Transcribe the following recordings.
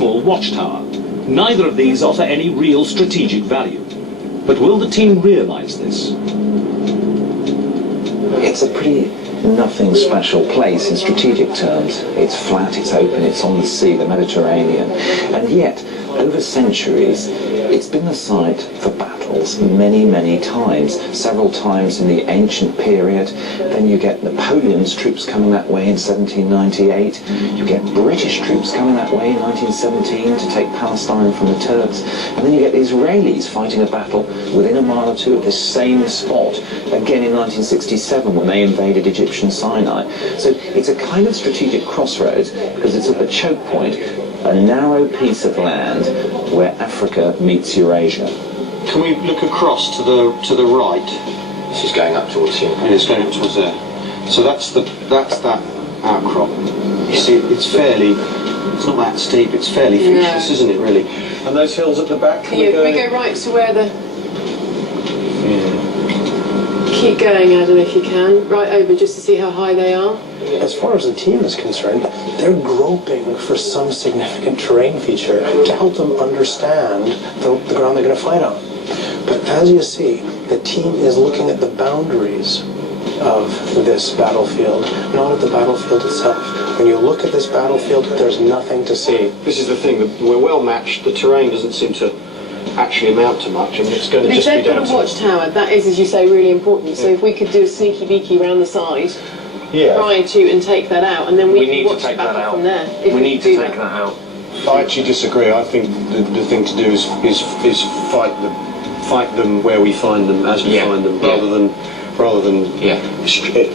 small watchtower. Neither of these offer any real strategic value. But will the team realise this? It's a pretty nothing special place in strategic terms. It's flat, it's open, it's on the sea, the Mediterranean. And yet, over centuries, it's been the site for battles many, many times. Several times in the ancient period. Then you get Napoleon's troops coming that way in 1798. You get British troops coming that way in 1917 to take Palestine from the Turks. And then you get the Israelis fighting a battle within a mile or two of this same spot, again in 1967 when they invaded Egyptian Sinai. So it's a kind of strategic crossroads because it's at the choke point, a narrow piece of land where Africa meets Eurasia. Can we look across to the right? This is going up towards here. And it's going up towards there. So that's that outcrop. You see, it's not that steep. It's fairly featureless, isn't it? Really. And those hills at the back. Can we go right to where the. Keep going, Adam, if you can. Right over just to see how high they are. As far as the team is concerned, they're groping for some significant terrain feature to help them understand the ground they're going to fight on. But as you see, the team is looking at the boundaries of this battlefield, not at the battlefield itself. When you look at this battlefield, there's nothing to see. This is the thing, we're well matched. The terrain doesn't seem to actually amount to much, and it's going to just be down to... If they've got a watchtower, that is, as you say, really important. So if we could do a sneaky beaky around the side, try to and take that out, and then we can watch the battle from there. We need to take that out. I actually disagree. I think the thing to do is fight them where we find them, as we find them, rather than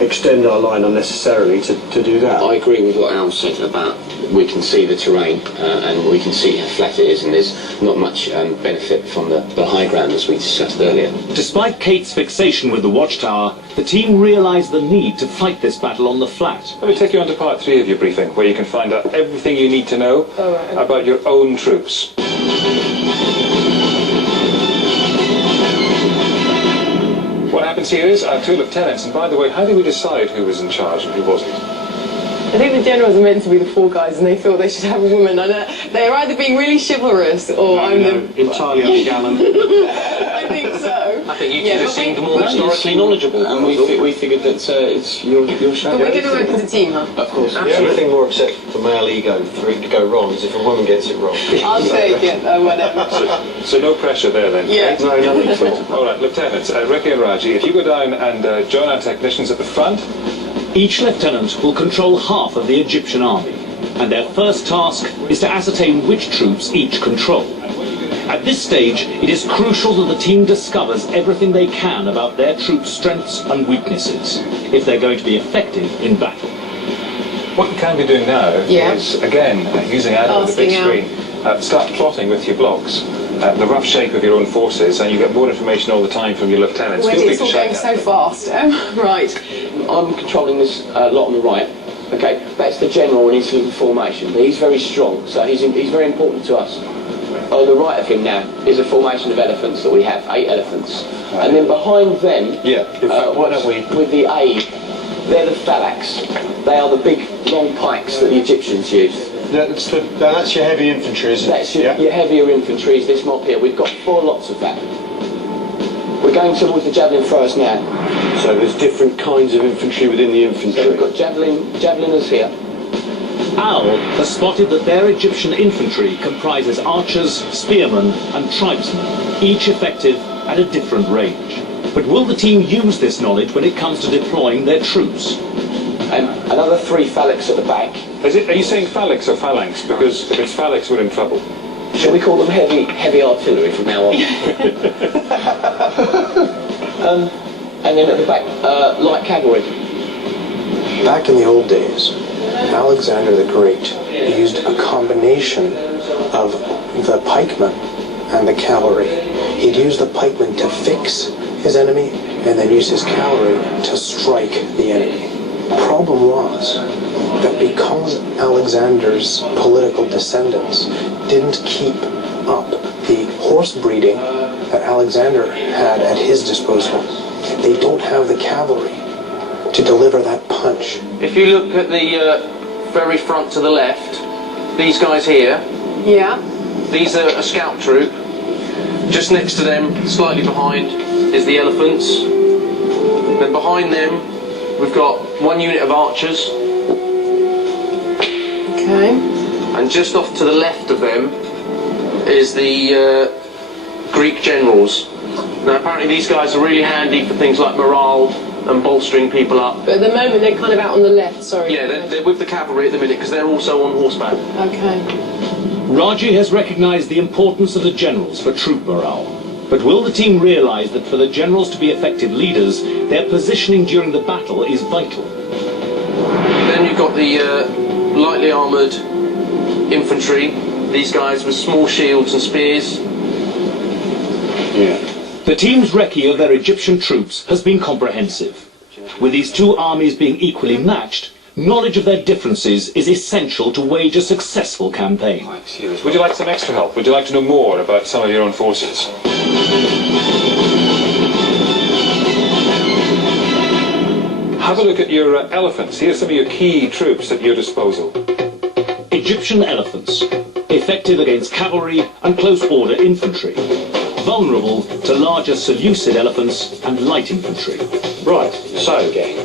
extend our line unnecessarily to do that. I agree with what Al said about we can see the terrain and we can see how flat it is, and there's not much benefit from the high ground as we discussed earlier. Despite Kate's fixation with the watchtower, the team realised the need to fight this battle on the flat. Let me take you on to part 3 of your briefing, where you can find out everything you need to know about your own troops. What happens here is our 2 lieutenants, and by the way, how do we decide who was in charge and who wasn't? I think the generals are meant to be the 4 guys, and they thought they should have a woman. And they're either being really chivalrous or entirely ungallant. I think so. I think you two just seemed more historically knowledgeable, and we figured that it's your show. But we're going to work as a team, huh? Of course. The only thing more upset for male ego for it to go wrong is if a woman gets it wrong. I'll take it, whatever. So no pressure there then? Yeah. No, nothing at all. All right, Lieutenants, Raphia and Raji, if you go down and join our technicians at the front. Each lieutenant will control half of the Egyptian army, and their first task is to ascertain which troops each control. At this stage, it is crucial that the team discovers everything they can about their troops' strengths and weaknesses, if they're going to be effective in battle. What you can be doing now is, again, using Adam on the big screen, start plotting with your blocks the rough shape of your own forces, and you get more information all the time from your lieutenants. Where it's all going so fast. Right. I'm controlling this lot on the right. Okay, that's the general in his little formation, but he's very strong, so he's very important to us. On the right of him now is a formation of elephants that we have, 8 elephants. And then behind them, with the A, they're the phalanx. They are the big, long pikes that the Egyptians used. That's your heavy infantry, isn't it? That's your heavier infantry, is this mob here. We've got 4 lots of that. We're going towards the javelin throwers now. So there's different kinds of infantry within the infantry. So we've got javeliners here. Al has spotted that their Egyptian infantry comprises archers, spearmen and tribesmen, each effective at a different range. But will the team use this knowledge when it comes to deploying their troops? And another 3 phalanx at the back. Are you saying phalanx or phalanx? Because if it's phalanx, we're in trouble. Shall we call them heavy artillery from now on? And then at the back, light cavalry. Back in the old days, Alexander the Great used a combination of the pikemen and the cavalry. He'd use the pikemen to fix his enemy and then use his cavalry to strike the enemy. The problem was that because Alexander's political descendants didn't keep up the horse breeding that Alexander had at his disposal, they don't have the cavalry to deliver that punch. If you look at the very front to the left, these guys here, Yeah. These are a scout troop. Just next to them, slightly behind, is the elephants. Then behind them, we've got one unit of archers. Okay. And just off to the left of them is the Greek generals. Now apparently these guys are really handy for things like morale and bolstering people up. But at the moment they're kind of out on the left, sorry. Yeah, they're with the cavalry at the minute because they're also on horseback. Okay. Raji has recognised the importance of the generals for troop morale. But will the team realise that for the generals to be effective leaders, their positioning during the battle is vital? Then you've got the lightly armoured infantry, these guys with small shields and spears. Yeah. The team's recce of their Egyptian troops has been comprehensive. With these two armies being equally matched, knowledge of their differences is essential to wage a successful campaign. Would you like some extra help? Would you like to know more about some of your own forces? Have a look at your elephants. Here's some of your key troops at your disposal. Egyptian elephants, effective against cavalry and close order infantry, vulnerable to larger Seleucid elephants and light infantry. Right, so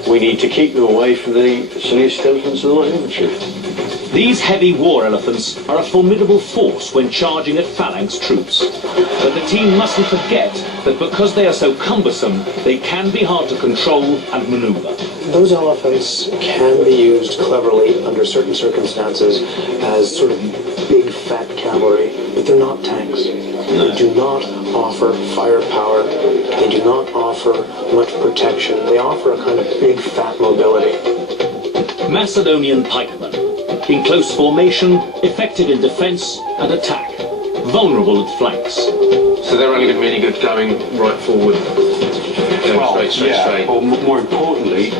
we need to keep them away from the Seleucid elephants and the light infantry. These heavy war elephants are a formidable force when charging at phalanx troops. But the team mustn't forget that because they are so cumbersome, they can be hard to control and maneuver. Those elephants can be used cleverly under certain circumstances as sort of big fat cavalry, but they're not tanks. They do not offer firepower. They do not offer much protection. They offer a kind of big fat mobility. Macedonian pikemen, in close formation, effective in defence and attack, vulnerable at flanks. So they're only going to be any good going right forward. Straight. Or more importantly,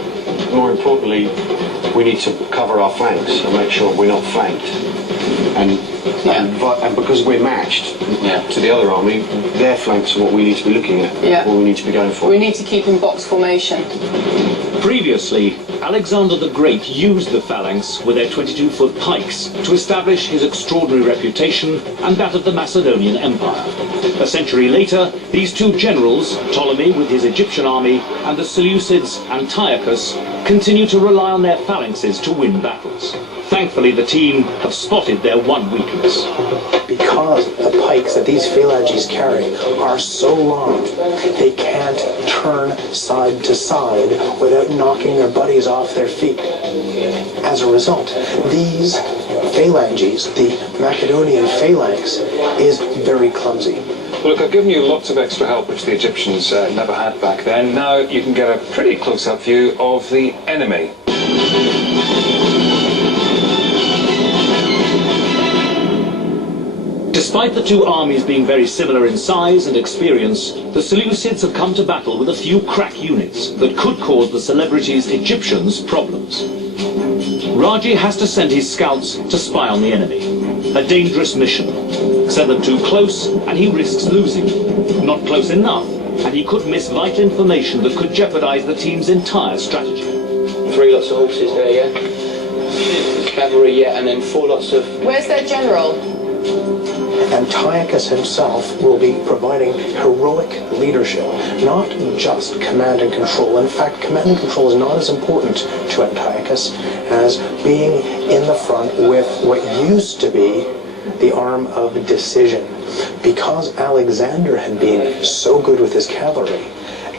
we need to cover our flanks and make sure we're not flanked. And because we're matched to the other army, their flanks are what we need to be looking at, what we need to be going for. We need to keep in box formation. Previously, Alexander the Great used the phalanx with their 22-foot pikes to establish his extraordinary reputation and that of the Macedonian Empire. A century later, these two generals, Ptolemy with his Egyptian army and the Seleucids' Antiochus, continue to rely on their phalanxes to win battles. Thankfully, the team have spotted their one weakness. Because the pikes that these phalanges carry are so long, they can't turn side to side without knocking their buddies off their feet. As a result, these phalanges, the Macedonian phalanx, is very clumsy. Look, I've given you lots of extra help which the Egyptians never had back then. Now you can get a pretty close-up view of the enemy. Despite the two armies being very similar in size and experience, the Seleucids have come to battle with a few crack units that could cause the celebrities' Egyptians problems. Raji has to send his scouts to spy on the enemy. A dangerous mission. Send them too close and he risks losing. Not close enough and he could miss vital information that could jeopardize the team's entire strategy. 3 lots of horses there, yeah? Cavalry, yeah, and then 4 lots of... Where's their general? Antiochus himself will be providing heroic leadership, not just command and control. In fact, command and control is not as important to Antiochus as being in the front with what used to be the arm of decision. Because Alexander had been so good with his cavalry,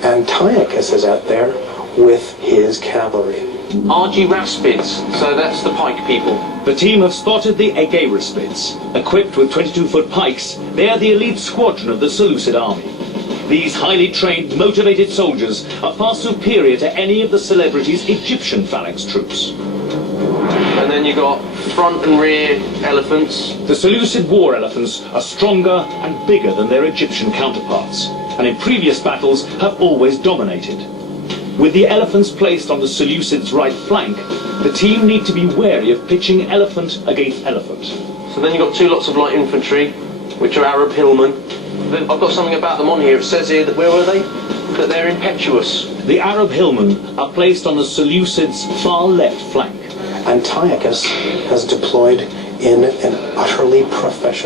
Antiochus is out there with his cavalry. Argyraspids, so that's the pike people. The team have spotted the Agarispids. Equipped with 22-foot pikes, they are the elite squadron of the Seleucid army. These highly trained, motivated soldiers are far superior to any of the celebrities' Egyptian phalanx troops. And then you got front and rear elephants. The Seleucid war elephants are stronger and bigger than their Egyptian counterparts, and in previous battles have always dominated. With the elephants placed on the Seleucids' right flank, the team need to be wary of pitching elephant against elephant. So then you've got 2 lots of light infantry, which are Arab hillmen. Then I've got something about them on here. It says here that, where are they? That they're impetuous. The Arab hillmen are placed on the Seleucids' far left flank. Antiochus has deployed in an utterly professional